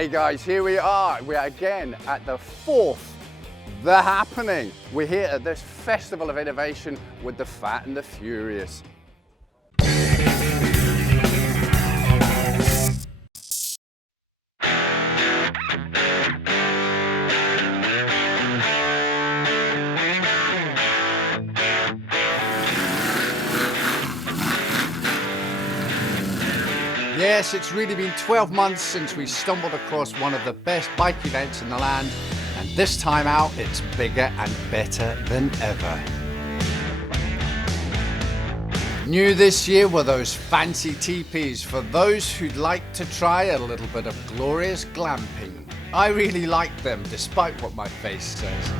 Hey guys, here we are. We are again at the fourth The Happening. We're here at this festival of innovation with the Fat and the Furious. Yes, it's really been 12 months since we stumbled across one of the best bike events in the land, and this time out it's bigger and better than ever. New this year were those fancy teepees for those who'd like to try a little bit of glorious glamping. I really like them, despite what my face says.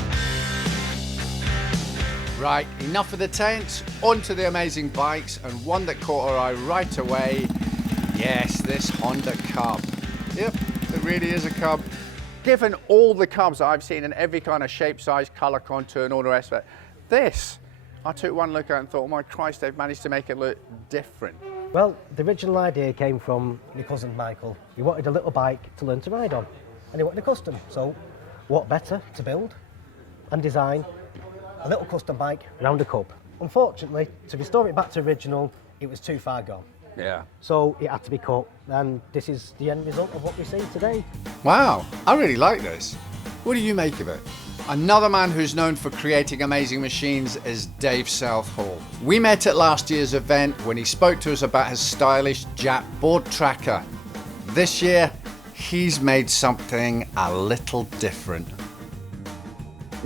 Right, enough of the tents, onto the amazing bikes, and one that caught our eye right away. Yes, this Honda Cub. Yep, it really is a Cub. Given all the Cubs that I've seen in every kind of shape, size, colour, contour and all the rest of it, this, I took one look at it and thought, oh my Christ, they've managed to make it look different. Well, the original idea came from my cousin Michael. He wanted a little bike to learn to ride on, and he wanted a custom. So what better to build and design a little custom bike around a Cub. Unfortunately, to restore it back to original, it was too far gone. Yeah. So it had to be cut, and this is the end result of what we see today. Wow, I really like this. What do you make of it? Another man who's known for creating amazing machines is Dave Southall. We met at last year's event when he spoke to us about his stylish Jap board tracker. This year, he's made something a little different.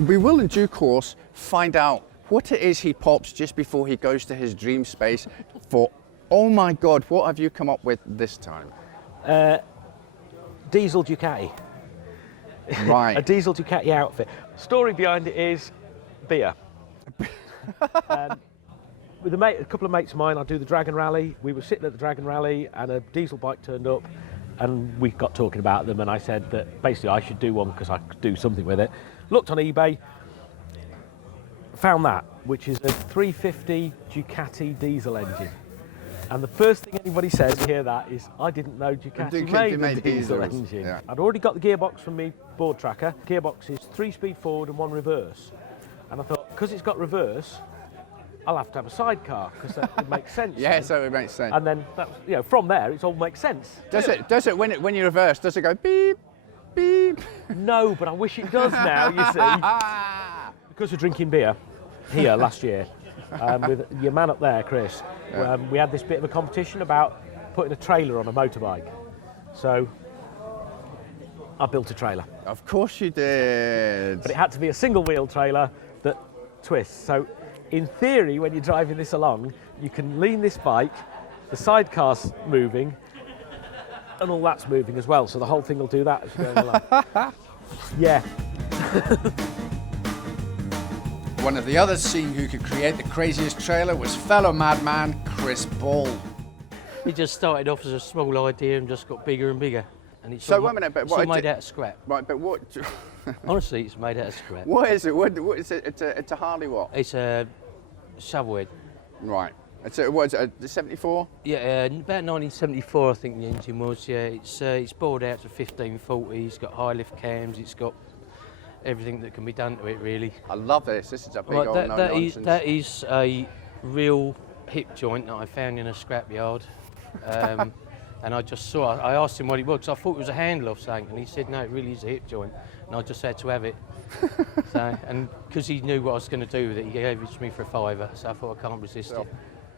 We will in due course find out what it is he pops just before he goes to his dream space for. Oh my God, what have you come up with this time? Diesel Ducati. Right. A diesel Ducati outfit. Story behind it is beer. With a couple of mates of mine, I do the Dragon Rally. We were sitting at the Dragon Rally and a diesel bike turned up and we got talking about them, and I said that basically I should do one because I could do something with it. Looked on eBay, found that, which is a 350 Ducati diesel engine. And the first thing anybody says, you hear that, is I didn't know Ducati made a diesel engine. Yeah. I'd already got the gearbox from me board tracker. Gearbox is 3-speed forward and 1 reverse. And I thought, because it's got reverse, I'll have to have a sidecar, because that would make sense. Yeah, so it makes sense. And then, from there, it all makes sense. Does it when you reverse, does it go beep, beep? No, but I wish it does now, you see. Because we're drinking beer here last year, with your man up there, Chris, we had this bit of a competition about putting a trailer on a motorbike. So I built a trailer. Of course you did. But it had to be a single wheel trailer that twists. So in theory, when you're driving this along, you can lean this bike, the sidecar's moving, and all that's moving as well. So the whole thing will do that as you're going along. Yeah. One of the others seeing who could create the craziest trailer was fellow madman Chris Ball. It just started off as a small idea and just got bigger and bigger. And it's So all, wait a minute, but it's what? all made out of scrap. Right, but what? Honestly, it's made out of scrap. What is it? What is it? It's a Harley what? It's a shovelhead. Right. What is it? A 74? Yeah, about 1974, I think the engine was. Yeah, it's bored out to 1540. It's got high lift cams. It's got everything that can be done to it, really. I love this. This is a big Right, old no-nonsense. that is a real hip joint that I found in a scrapyard. And I just saw it. I asked him what it was, because I thought it was a handle of something, and he said, no, it really is a hip joint. And I just had to have it. And because he knew what I was going to do with it, he gave it to me for a £5, so I thought I can't resist it.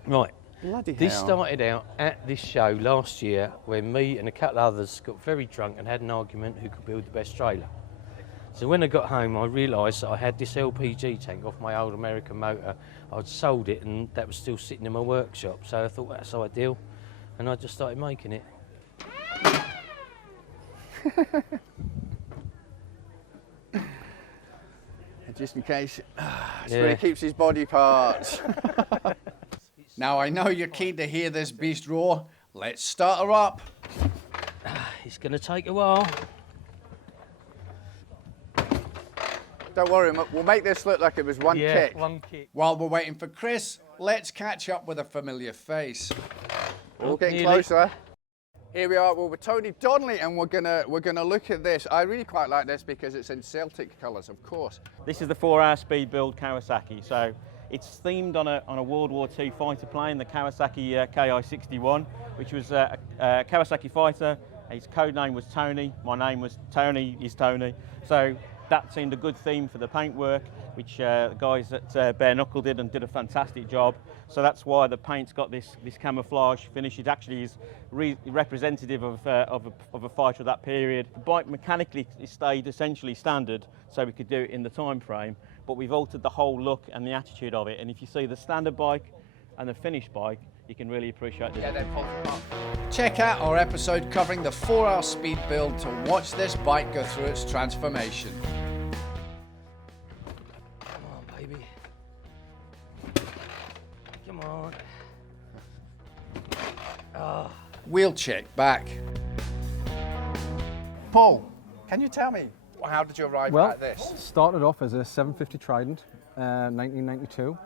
Right. Bloody This hell. started out at this show last year, where me and a couple of others got very drunk and had an argument who could build the best trailer. So when I got home, I realised that I had this LPG tank off my old American motor. I'd sold it, and that was still sitting in my workshop. So I thought that's ideal, and I just started making it. Just in case, it's where he keeps his body parts. Now I know you're keen to hear this beast roar. Let's start her up. It's going to take a while. Don't worry, we'll make this look like it was one kick. One kick. While we're waiting for Chris, let's catch up with a familiar face. We're all getting nearly. closer. Here we are, well, with Tony Donnelly, and we're gonna look at this. I really quite like this because it's in Celtic colours, of course. This is the 4-hour speed build Kawasaki. So it's themed on a World War II fighter plane, the Kawasaki Ki-61, which was a Kawasaki fighter. His code name was Tony. My name was Tony. Is Tony. So that seemed a good theme for the paintwork, which the guys at Bare Knuckle did and did a fantastic job. So that's why the paint's got this camouflage finish. It actually is representative of a fighter of that period. The bike mechanically stayed essentially standard, so we could do it in the time frame, but we've altered the whole look and the attitude of it. And if you see the standard bike and the finished bike, you can really appreciate the difference. Check out our episode covering the 4-hour speed build to watch this bike go through its transformation. Come on, baby. Come on. Oh. Wheel check back. Paul, can you tell me, how did you arrive at this? Started off as a 750 Trident, 1992.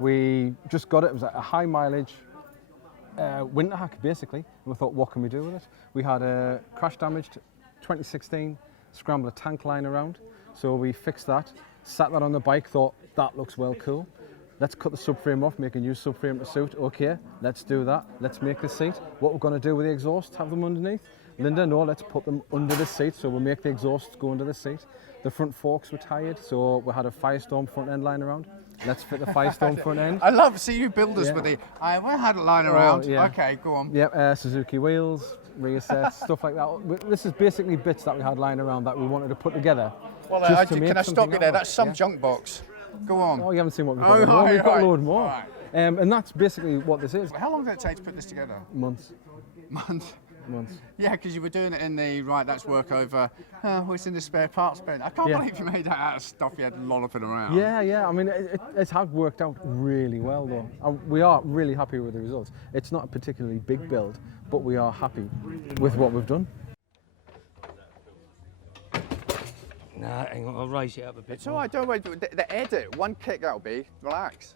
We just got it. It was a high mileage winter hack, basically. And we thought, what can we do with it? We had a crash damaged 2016 Scrambler tank lying around, so we fixed that, sat that on the bike, thought that looks well cool. Let's cut the subframe off, make a new subframe to suit. Okay, let's do that. Let's make the seat. What we're going to do with the exhaust, have them underneath. Linda, no, let's put them under the seat, so we'll make the exhaust go under the seat. The front forks were tired, so we had a Firestorm front end lying around. Let's fit the Firestorm front end. I love, see you builders with the, I had it lying around. Yeah. Okay, go on. Yep, Suzuki wheels, rear sets, stuff like that. This is basically bits that we had lying around that we wanted to put together. Well, can I stop you there? That's some junk box. Go on. Oh, you haven't seen what we've got. We've got a load more. Right. And that's basically what this is. How long did it take to put this together? Months. Months. Months. Yeah, because you were doing it in the, right, that's work over, it's in the spare parts bin. I can't believe you made that out of stuff you had lolloping around. Yeah, I mean, it has worked out really well, though. We are really happy with the results. It's not a particularly big build, but we are happy with what we've done. No, hang on, I'll raise it up a bit. It's all right, don't worry. The edit, one kick that'll be, relax.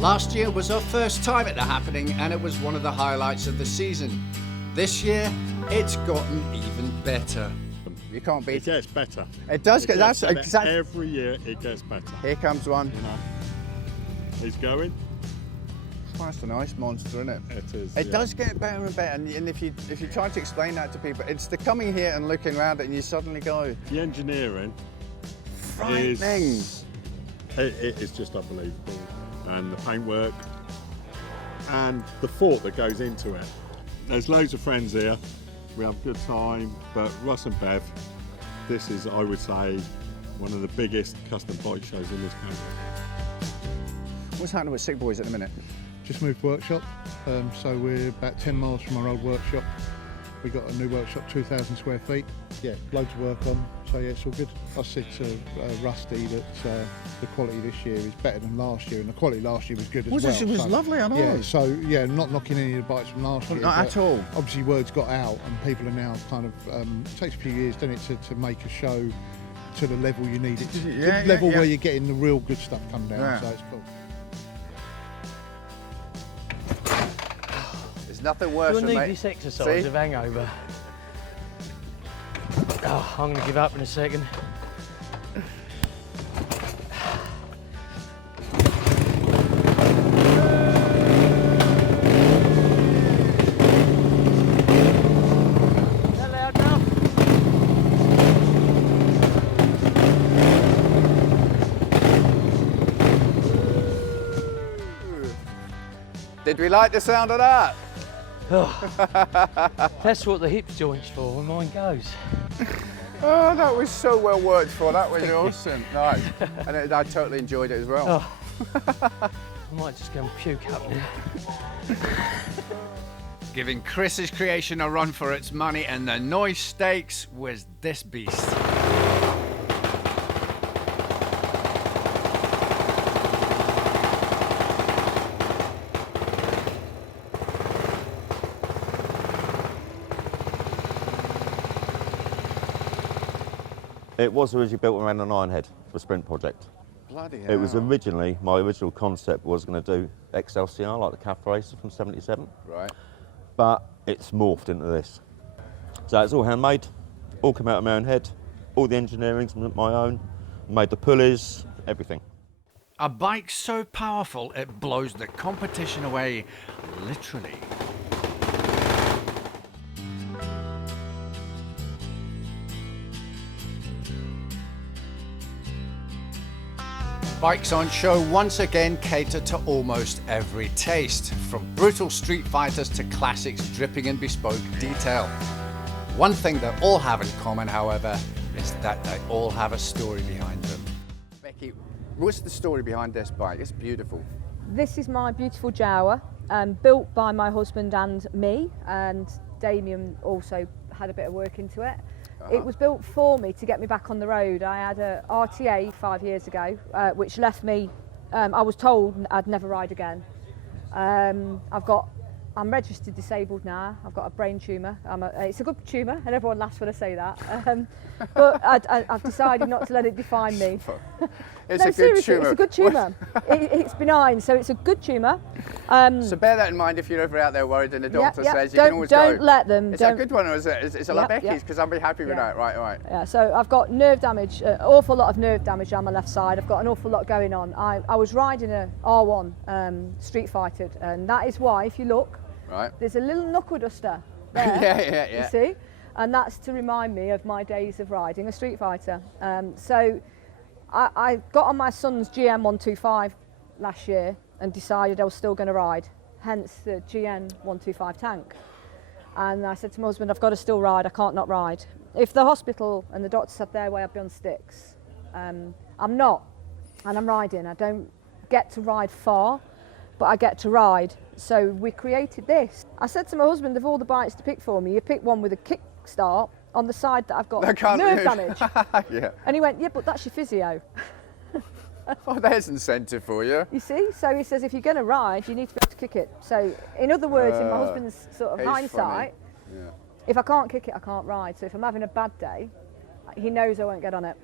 Last year was our first time at the happening, and it was one of the highlights of the season. This year, it's gotten even better. You can't beat it. It gets better. It does get, that's exactly. Every year it gets better. Here comes one. You know, he's going. That's a nice monster, isn't it? It is. It does get better and better, and if you try to explain that to people, it's the coming here and looking around it, and you suddenly go. The engineering. Frightening. It is just unbelievable, and the paintwork, and the thought that goes into it. There's loads of friends here. We have a good time, but Russ and Bev, this is, I would say, one of the biggest custom bike shows in this country. What's happening with Sick Boys at the minute? Just moved workshop, so we're about 10 miles from our old workshop. We got a new workshop, 2,000 square feet. Yeah, loads of work on, so yeah, it's all good. I said to Rusty that the quality this year is better than last year, and the quality last year was good as well. It was lovely, I know. Yeah, so yeah, not knocking any of the bikes from last year. Not at all. Obviously, word's got out, and people are now kind of, it takes a few years, doesn't it, to make a show to the level you need it to. The level where you're getting the real good stuff come down, so it's cool. Nothing worse than than this exercise of hangover. Oh, I'm going to give up in a second. Is that loud enough? Did we like the sound of that? Oh, that's what the hip joint's for when mine goes. Oh, that was so well worked for. That was awesome. Nice. And I totally enjoyed it as well. Oh. I might just go and puke up now. Giving Chris's creation a run for its money, and the noise stakes was this beast. It was originally built around an ironhead for a sprint project. Bloody hell. It was originally, my original concept was going to do XLCR, like the CAF racer from '77. Right. but it's morphed into this. So it's all handmade, all come out of my own head, all the engineering's my own, made the pulleys, everything. A bike so powerful it blows the competition away, literally. Bikes on show once again cater to almost every taste, from brutal street fighters to classics dripping in bespoke detail. One thing they all have in common, however, is that they all have a story behind them. Becky, what's the story behind this bike? It's beautiful. This is my beautiful Jawa, built by my husband and me, and Damien also had a bit of work into it. It was built for me to get me back on the road. I had a RTA 5 years ago, which left me, I was told I'd never ride again. I'm registered disabled now. I've got a brain tumour. It's a good tumour, and everyone laughs when I say that. But I've decided not to let it define me. It's a good tumour. It's a good tumour. It's benign, so it's a good tumour. So bear that in mind if you're ever out there worried and the doctor says you can always go. Don't let them. It's a good one, or is it? It's a lot Becky's, because I'll be happy with that. Right. Yeah, so I've got nerve damage, an awful lot of nerve damage on my left side. I've got an awful lot going on. I was riding a R1 Street Fighter, and that is why, if you look, there's a little knuckle duster there, yeah. you see? And that's to remind me of my days of riding a Street Fighter. So I got on my son's GM 125 last year and decided I was still going to ride, hence the GN 125 tank. And I said to my husband, I've got to still ride, I can't not ride. If the hospital and the doctors had their way, I'd be on sticks. I'm not, and I'm riding. I don't get to ride far, but I get to ride. So we created this. I said to my husband, of all the bikes to pick for me, you pick one with a kickstart on the side that I've got nerve damage. Yeah. And he went, yeah, but that's your physio. Oh, there's incentive for you. You see? So he says, if you're going to ride, you need to be able to kick it. So in other words, in my husband's sort of hindsight, if I can't kick it, I can't ride. So if I'm having a bad day, he knows I won't get on it.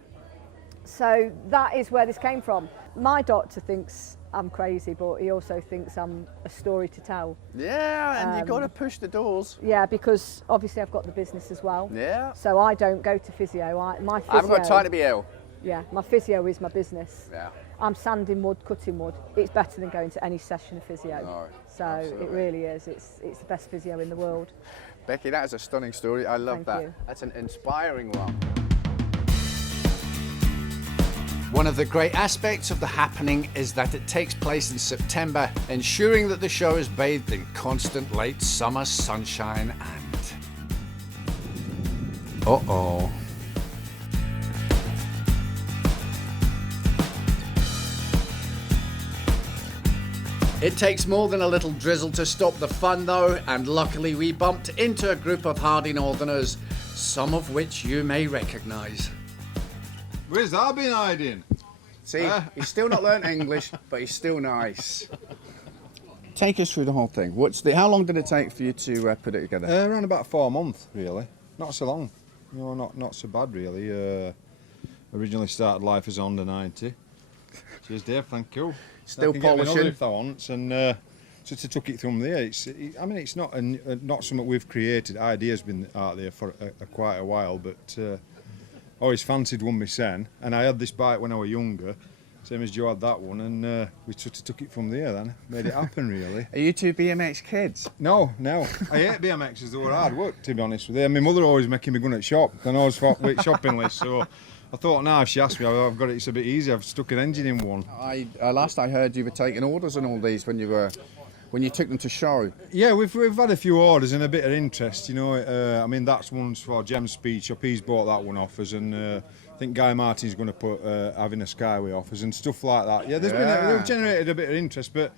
So that is where this came from. My doctor thinks I'm crazy, but he also thinks I'm a story to tell. Yeah, and you've got to push the doors. Yeah, because obviously I've got the business as well. Yeah. So I don't go to physio. My physio, I haven't got time to be ill. Yeah, my physio is my business. Yeah. I'm sanding wood, cutting wood. It's better than going to any session of physio. No, so absolutely. it really is. It's the best physio in the world. Becky, that is a stunning story. I love Thank that. you. That's an inspiring one. One of the great aspects of the happening is that it takes place in September, ensuring that the show is bathed in constant late summer sunshine and... Uh-oh. It takes more than a little drizzle to stop the fun though, and luckily we bumped into a group of hardy northerners, some of which you may recognise. Where's that been hiding? See, he's still not learnt English, but he's still nice. Take us through the whole thing. How long did it take for you to put it together? Around about 4 months, really. Not so long. No, not so bad, really. Originally started life as under 90. Cheers, Dave. Thank you. Still polishing. If I want, and so to took it from there. It's not something we've created. Idea's been out there for quite a while, but always fancied one myself. And I had this bike when I was younger, same as Joe had that one, and we sort of took it from there. Then made it happen, really. Are you two BMX kids? No. I hate BMXs. They were hard work, to be honest with you. My mother always making me go to shop, and I always thought with shopping list. So I thought, now if she asked me, I've got it. It's a bit easy. I've stuck an engine in one. Last I heard, you were taking orders on all these when you took them to show. Yeah, we've had a few orders and a bit of interest. That's one's for Jem's Speed Shop. He's bought that one off us, and I think Guy Martin's going to put having a Skyway off us and stuff like that. Yeah, we've generated a bit of interest, but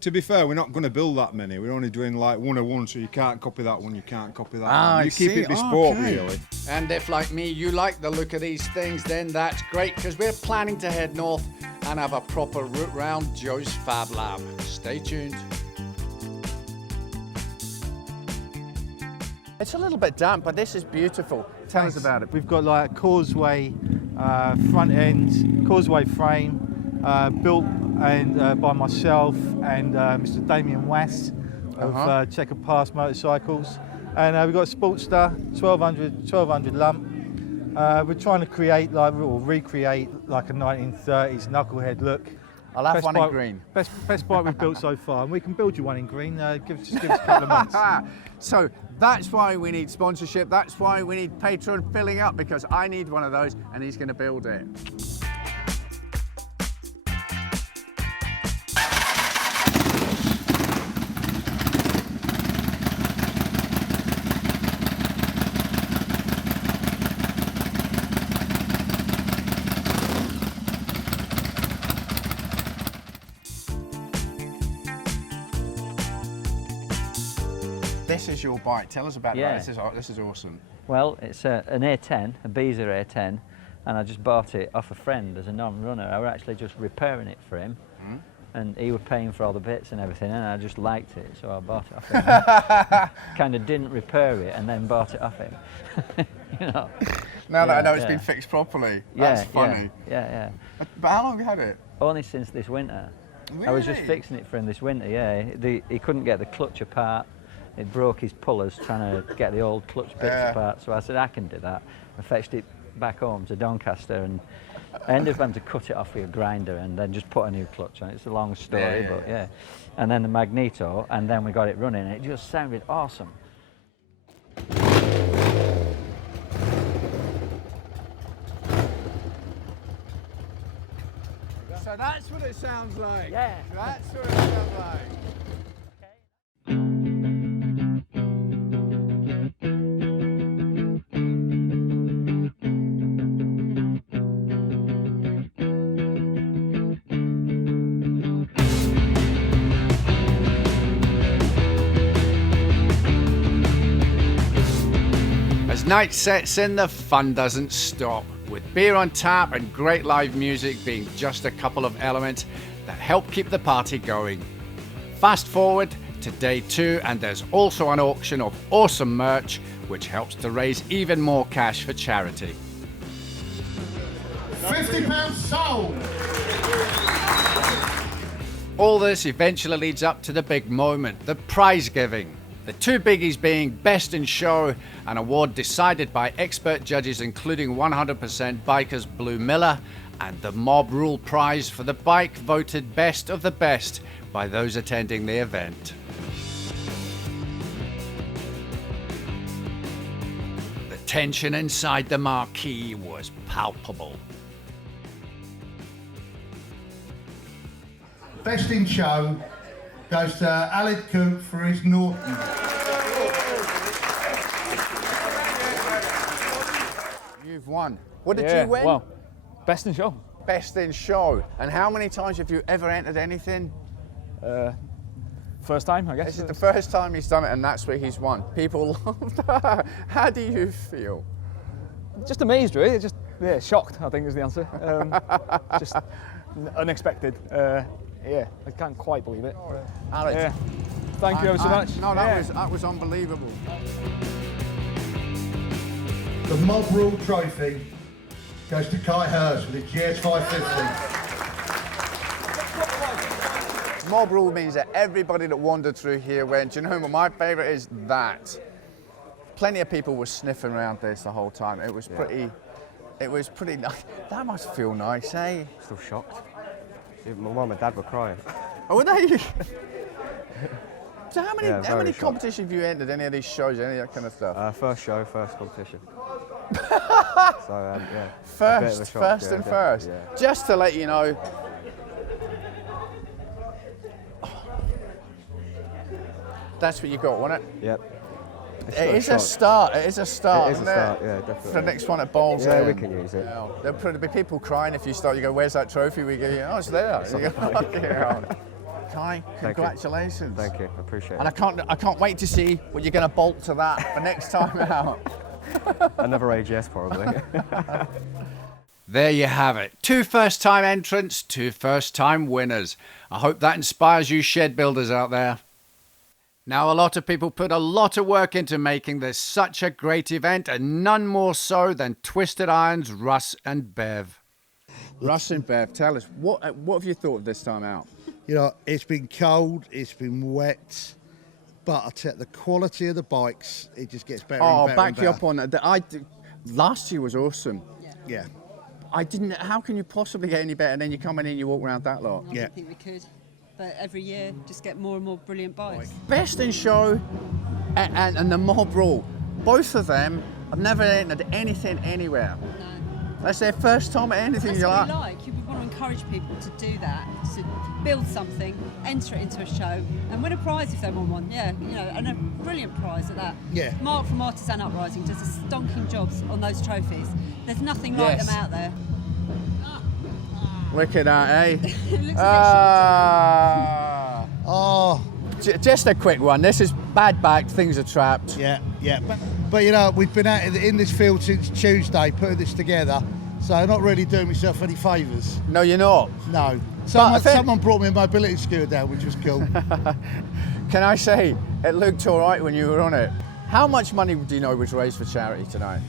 to be fair, we're not going to build that many. We're only doing like one of one, so you can't copy that one, you can't copy that one. You keep it bespoke, really. And if, like me, you like the look of these things, then that's great, because we're planning to head north and have a proper route round Joe's Fab Lab. Stay tuned. It's a little bit damp, but this is beautiful. Tell us about it. We've got like a causeway front end, causeway frame, built by myself and Mr. Damien West. of checkered past motorcycles. And we've got a Sportster 1200 lump. We're trying to create or recreate like a 1930s knucklehead look. I'll have one in green. Best bike we've built so far, and we can build you one in green. Just give us a couple of months. So that's why we need sponsorship. That's why we need Patreon filling up, because I need one of those, and he's going to build it. This is your bike. Tell us about that. This is awesome. Well, it's an A10, a Beezer A10, and I just bought it off a friend as a non-runner. I was actually just repairing it for him, and he was paying for all the bits and everything, and I just liked it, so I bought it off him. Kind of didn't repair it, and then bought it off him. You know. Now that I know it's been fixed properly, that's funny. Yeah. But how long have you had it? Only since this winter. Really? I was just fixing it for him this winter. Yeah, he couldn't get the clutch apart. It broke his pullers trying to get the old clutch bits apart, so I said I can do that. I fetched it back home to Doncaster, and I ended up having to cut it off with a grinder and then just put a new clutch on it. It's a long story, but yeah. And then the magneto, and then we got it running. It just sounded awesome. So that's what it sounds like. Yeah. That's what it sounds like. As night sets in, the fun doesn't stop, with beer on tap and great live music being just a couple of elements that help keep the party going. Fast forward to day 2, and there's also an auction of awesome merch which helps to raise even more cash for charity. £50 sold! All this eventually leads up to the big moment, the prize giving. The two biggies being Best in Show, an award decided by expert judges including 100% Bikers Blue Miller, and the Mob Rule Prize for the bike voted best of the best by those attending the event. The tension inside the marquee was palpable. Best in Show goes to Aled Coop for his Norton. You've won. What did you win? Well, Best in Show. Best in Show. And how many times have you ever entered anything? First time, I guess. This is the first time he's done it, and that's where he's won. People love that. How do you feel? Just amazed, really. Just shocked, I think is the answer. Just unexpected. Yeah, I can't quite believe it. Alex, yeah. Thank you ever so much. No, that was unbelievable. The Mob Rule Trophy goes to Kai Hurst with the GS 550. Mob Rule means that everybody that wandered through here went, do you know what my favourite is? That. Plenty of people were sniffing around this the whole time. It was pretty nice. That must feel nice, eh? Still shocked. My mum and dad were crying. Oh, were they? So how many competitions have you entered? Any of these shows, any of that kind of stuff? First show, first competition. So yeah. First and first. Yeah. Just to let you know. That's what you got, wasn't it? Yep. It is a start. It is a start. It is a start. Yeah, definitely. For the next one at Bowls. Yeah, we can use it. Yeah. There'll probably be people crying if you start. You go, "Where's that trophy?" We go, "Oh, it's there." You go, Kai, congratulations. Thank you. I appreciate it. And I can't wait to see what you're going to bolt to that for next time out. Another AGS probably. There you have it. 2 first-time entrants, 2 first-time winners. I hope that inspires you shed builders out there. Now, a lot of people put a lot of work into making this such a great event, and none more so than Twisted Irons, Russ and Bev. Russ and Bev, tell us, what have you thought of this time out? You know, it's been cold, it's been wet, But I tell you, the quality of the bikes, it just gets better Oh, and better. back and you better. up on that. Last year was awesome. Yeah. I didn't. How can you possibly get any better? And then you come in and you walk around that lot. I don't think we could. But every year, just get more and more brilliant bikes. Best in show and the mob rule. Both of them have never entered anything anywhere. No. That's their first time at anything. That's You're what like, we like. You want to encourage people to do that, to build something, enter it into a show, and win a prize if they want one. Yeah, you know, and a brilliant prize at that. Yeah. Mark from Artisan Uprising does a stonking job on those trophies. There's nothing like them out there. look at that, eh? It looks a bit Oh. Just a quick one. This is bad back. Things are trapped. Yeah, yeah. But you know, we've been out in this field since Tuesday, putting this together. So I'm not really doing myself any favours. No, you're not. No. Someone brought me a mobility scooter down, which was cool. Can I say, it looked all right when you were on it. How much money do you know was raised for charity tonight?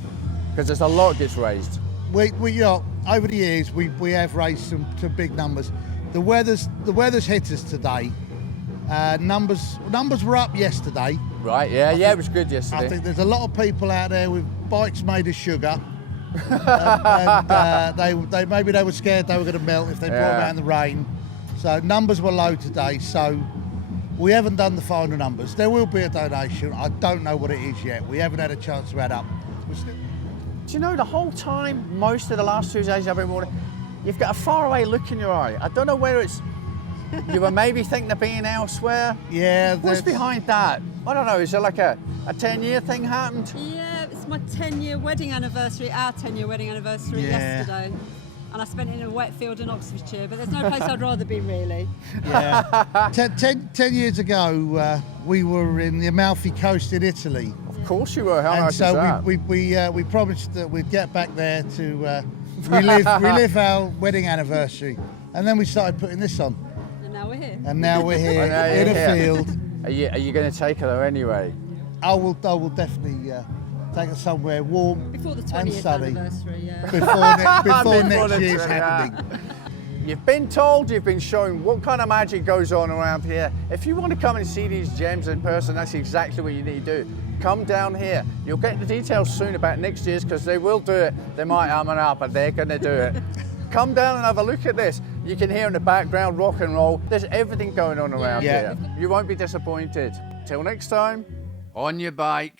Because there's a lot gets raised. We you know, over the years, we have raised some big numbers. The weather's hit us today. Numbers were up yesterday. Right, yeah, it was good yesterday. I think there's a lot of people out there with bikes made of sugar. and maybe they were scared they were going to melt if they brought them out in the rain. So numbers were low today, so we haven't done the final numbers. There will be a donation. I don't know what it is yet. We haven't had a chance to add up. Do you know, the whole time, most of the last 2 days every morning, you've got a faraway look in your eye. I don't know whether it's you were maybe thinking of being elsewhere. Yeah. What's behind that? I don't know. Is there like a 10-year thing happened? Yeah, it's my 10-year wedding anniversary, our 10-year wedding anniversary yesterday. And I spent it in a wet field in Oxfordshire, but there's no place I'd rather be, really. Yeah. 10 years ago, we were in the Amalfi Coast in Italy. Of course you were. How nice is that? we promised that we'd get back there to relive our wedding anniversary. And then we started putting this on. And now we're here. And now we're here in a field. Are you going to take her there anyway? I will definitely take her somewhere warm Before the and 20th sunny. anniversary, yeah. Before next year's happening. You've been told, you've been shown what kind of magic goes on around here. If you want to come and see these gems in person, that's exactly what you need to do. Come down here. You'll get the details soon about next year's, because they will do it. They might arm it up, but they're going to do it. Come down and have a look at this. You can hear in the background rock and roll. There's everything going on around here. You won't be disappointed. Till next time, on your bike.